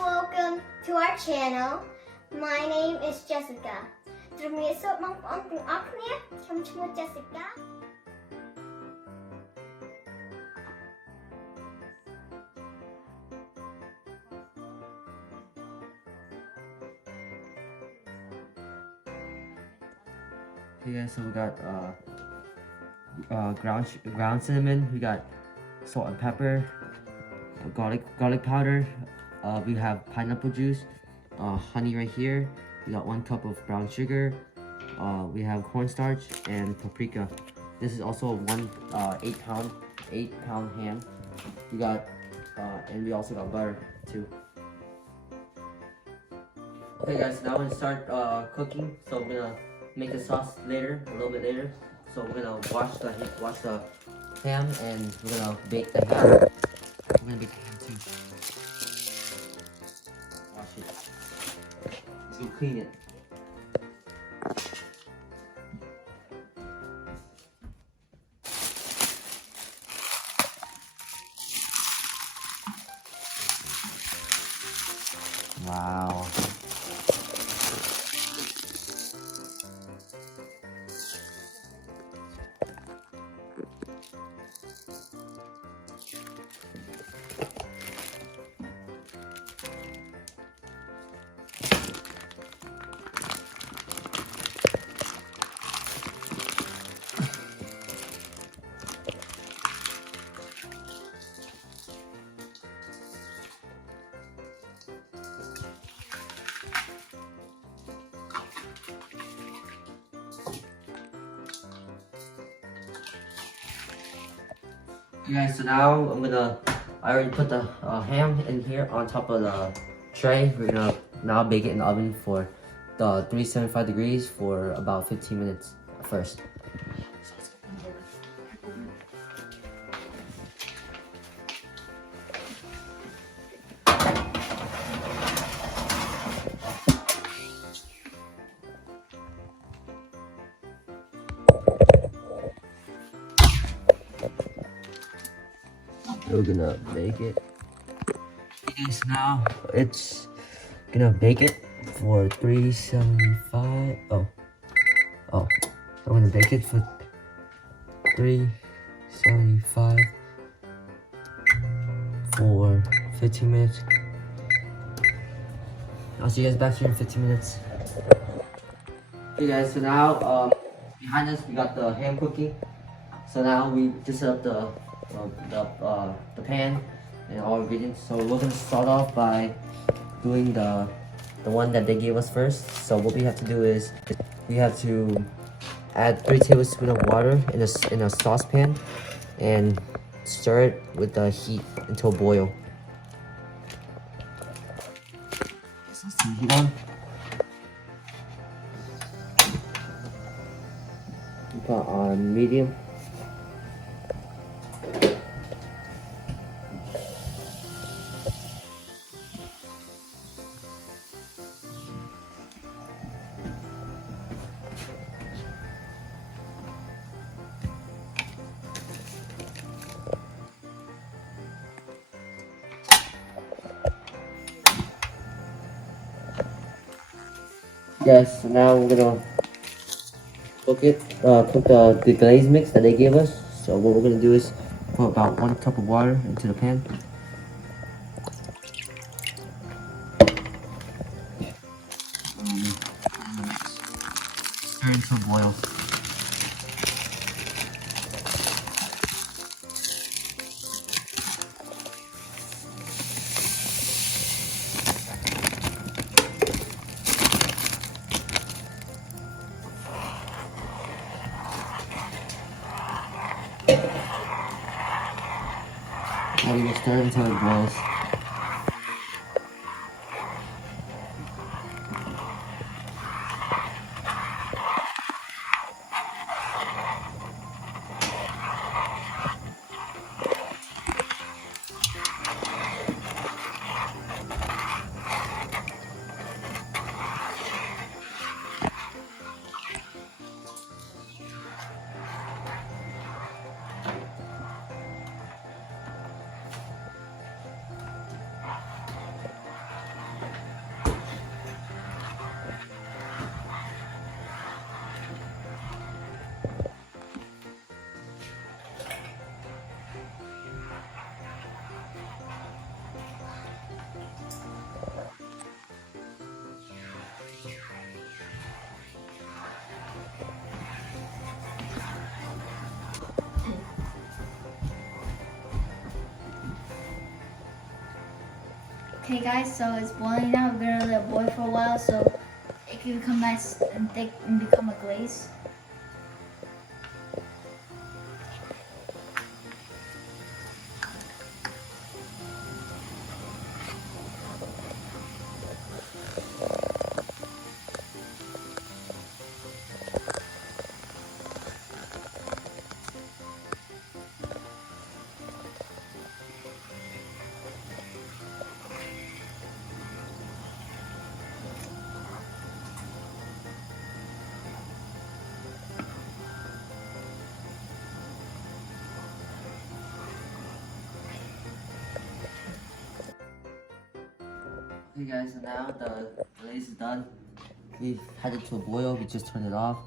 Welcome to our channel. My name is Jessica. Termiso mangpong aknia from Jessica. Okay guys, so we got ground cinnamon, we got salt and pepper, garlic powder, we have pineapple juice, honey right here, we got 1 cup of brown sugar, we have cornstarch and paprika. This is also one 8-pound ham. We got and we also got butter too. Okay guys, now we're gonna start cooking. So we're gonna make the sauce later, a little bit later. So we're gonna wash the ham and we're gonna bake the ham. We're gonna bake the ham too. Wash it. Let's go clean it. Wow. Okay guys, so now I already put the ham in here on top of the tray. We're gonna now bake it in the oven for the 375 degrees for about 15 minutes first. We're gonna bake it. Okay, so now it's gonna bake it for 375. Oh, I'm gonna bake it for 375 for 15 minutes. I'll see you guys back here in 15 minutes. Okay guys, so now behind us we got the ham cooking. So now we just set up the pan and all ingredients. So we're gonna start off by doing the one that they gave us first. So what we have to do is we have to add 3 tablespoons of water in a saucepan and stir it with the heat until boil. So let's turn the heat on. We put on medium. Yes, so now we're gonna cook the glaze mix that they gave us. So what we're gonna do is put about 1 cup of water into the pan. Stir until it boils. Now we will stir until it boils. Okay guys, so it's boiling now. We're gonna let it boil for a while so it can become nice and thick and become a glaze. Okay guys, so now the glaze is done. We've had it to a boil, we just turned it off.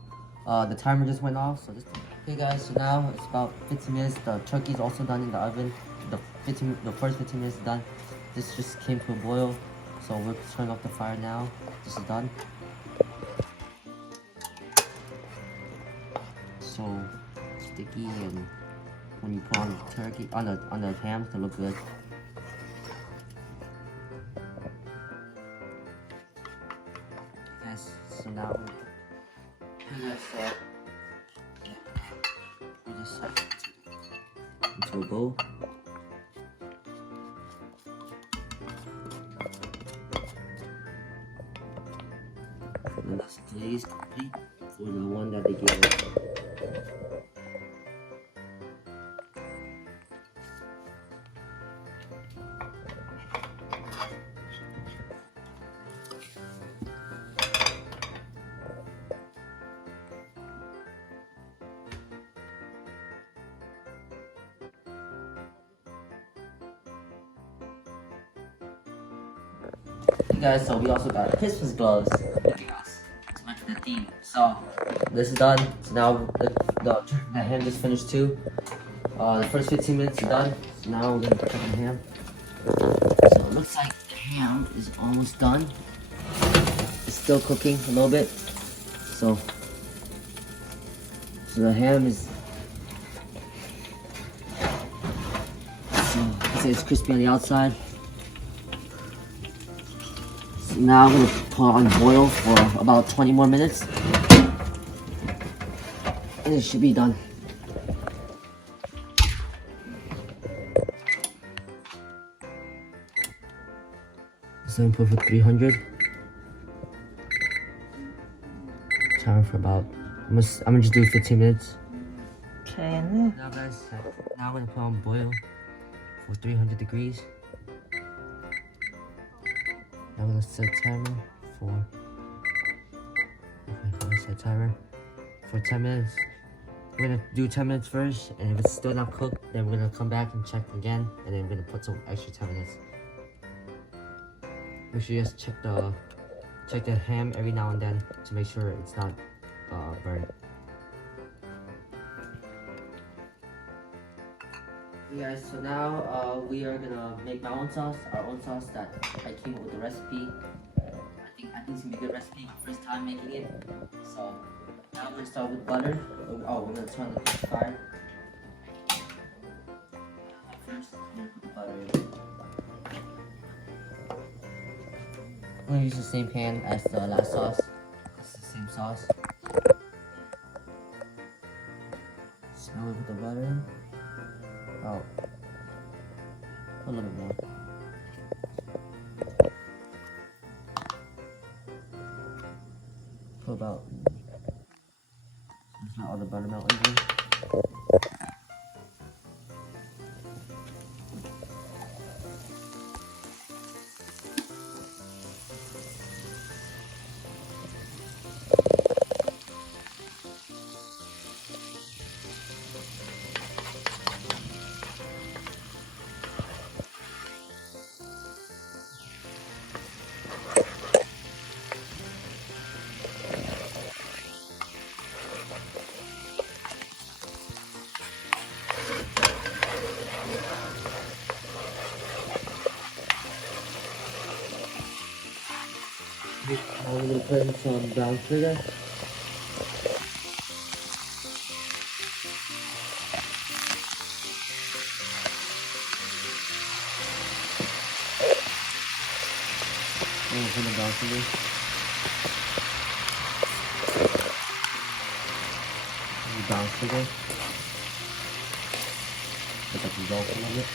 The timer just went off, so just... Okay guys, so now it's about 15 minutes. The turkey's also done in the oven. The first 15 minutes is done. This just came to a boil, so we're turning off the fire now. This is done. So sticky, and when you put on the turkey, on the ham, to look good. Yes, so now we just set into a bowl. And that's glaze complete for the one that they gave us. Hey guys, so we also got Christmas gloves. To match the theme. So this is done. So now the ham just finished too. The first 15 minutes are done. So now we're gonna cook the ham. So it looks like the ham is almost done. It's still cooking a little bit. So the ham is, it's crispy on the outside. So now I'm gonna put on boil for about 20 more minutes, and it should be done. So I'm gonna put for 300. Timer for about, I'm gonna just do 15 minutes. Okay. Now guys, now I'm gonna put on boil for 300 degrees. Now I'm gonna set timer for, I'm gonna set timer for 10 minutes. We're gonna do 10 minutes first, and if it's still not cooked, then we're gonna come back and check again, and then we're gonna put some extra 10 minutes. Make sure you just check the ham every now and then to make sure it's not burned. Okay guys, so now we are gonna make my own sauce, our own sauce that I came up with the recipe. I think it's gonna be a good recipe, first time making it. So now we're gonna start with butter. Oh, we're gonna turn the fire. First, we're gonna put the butter in. I'm gonna use the same pan as the last sauce. It's the same sauce. So now we put the butter in. Oh, a little bit more. Put about, it's not all the buttermilk in here. Now we're gonna put in some brown sugar. gonna put the brown sugar. The brown sugar. Let that dissolve a little bit.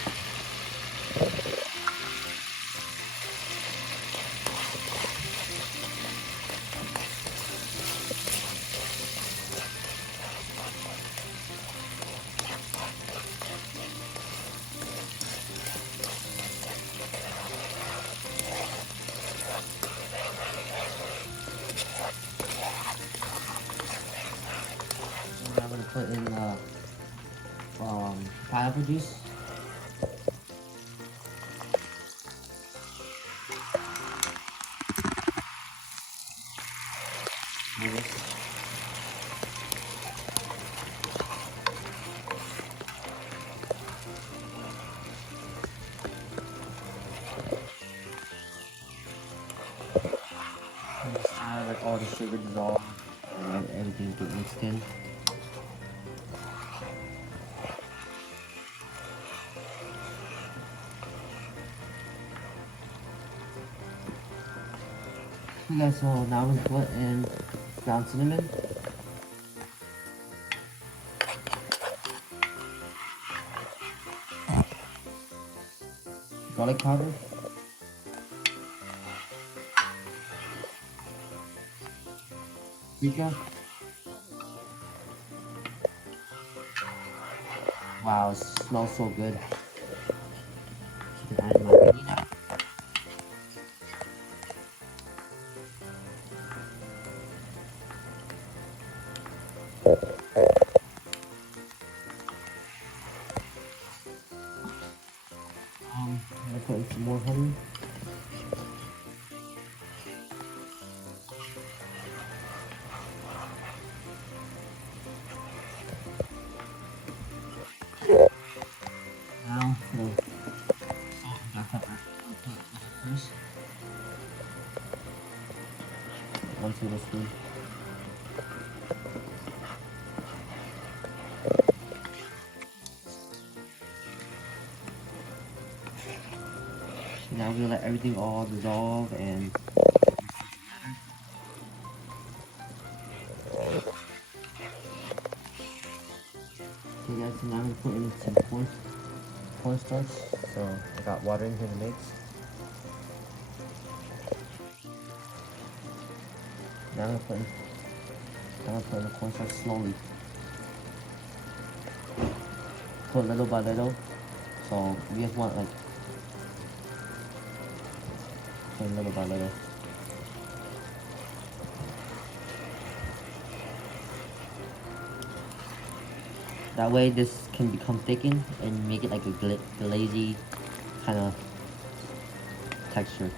And I'm gonna put in pineapple juice. Let all the sugar dissolve and let everything get mixed in. Okay, so now we put in ground cinnamon. Garlic powder. Paprika. Wow, it smells so good. You can add my vanilla. I'm gonna put in some more honey. Now, for the salt and black pepper, I'll put it first. 1 tablespoon. Now we're gonna let everything all dissolve and okay guys, so now I'm gonna put in some cornstarch. So I got water in here to mix. Now I'm gonna put in the cornstarch slowly. Put little by little. So we just want like put little by little. That way this can become thickened and make it like a glazy kind of texture.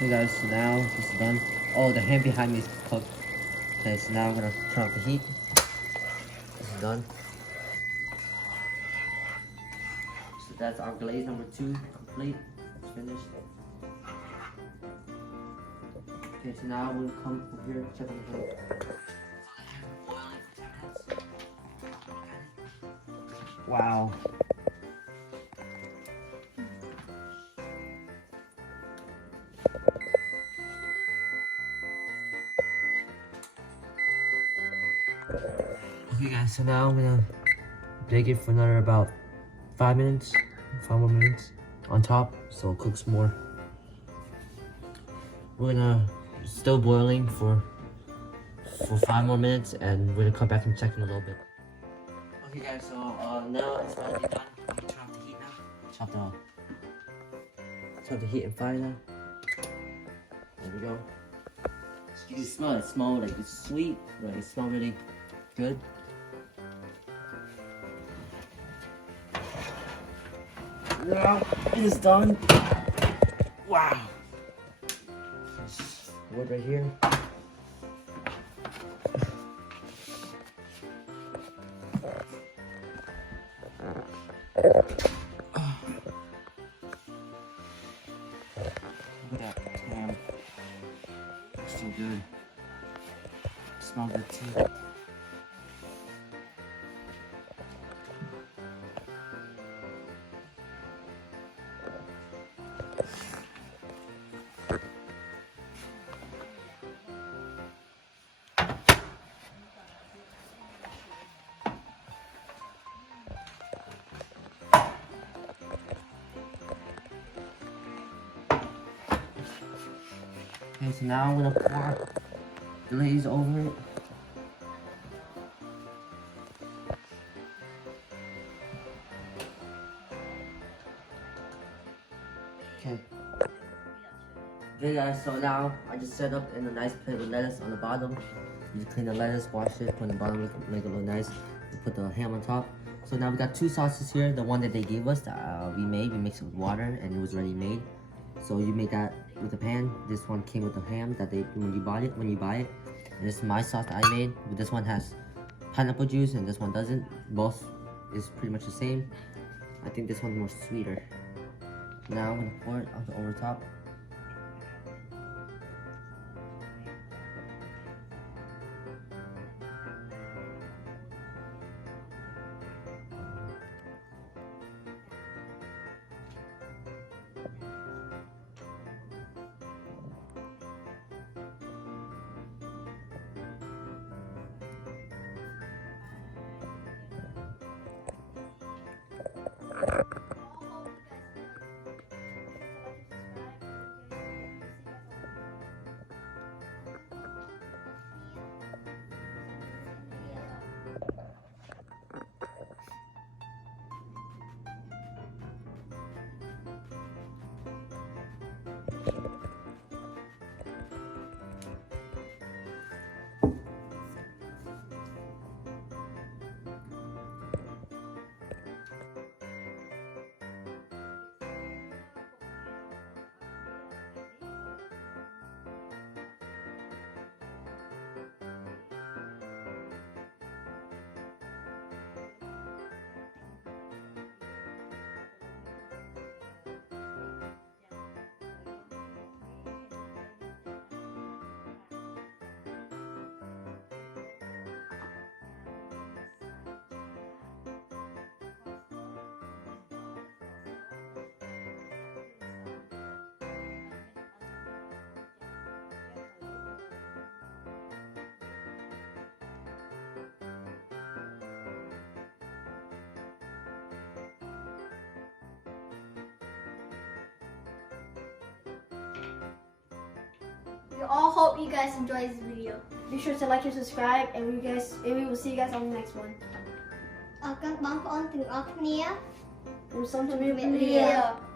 Okay guys, so now this is done. Oh, the ham behind me is cooked. Okay, so now I'm gonna turn off the heat. This is done. So that's our glaze number 2 complete. It's finished. Okay, so now we'll come over here, check on the heat. Wow. Okay guys, so now I'm gonna bake it for another about 5 minutes, 5 more minutes on top, so it cooks more. We're gonna still boiling for 5 more minutes, and we're gonna come back and check in a little bit. Okay guys, so now it's finally done. I'm gonna turn off the heat. turn the heat and fire now. There we go. You can smell it. It smells like it's sweet, but it smells really good. Now it is done. Wow. Wood right here. Look at that ham. It's so good. Smells good too. Okay, so now I'm gonna pour glaze over it. Okay. Okay guys, so now I just set up in a nice plate with lettuce on the bottom. You just clean the lettuce, wash it, put it on the bottom, make it look nice. You put the ham on top. So now we got two sauces here. The one that they gave us that we mixed it with water and it was already made. So you make that with the pan. This one came with the ham that when you buy it. And this is my sauce that I made. But this one has pineapple juice and this one doesn't. Both is pretty much the same. I think this one's more sweeter. Now I'm gonna pour it on the over top. We all hope you guys enjoyed this video. Be sure to like and subscribe, and we will see you guys on the next one. អរគុណបងប្អូនទាំងអស់គ្នា From some to From me.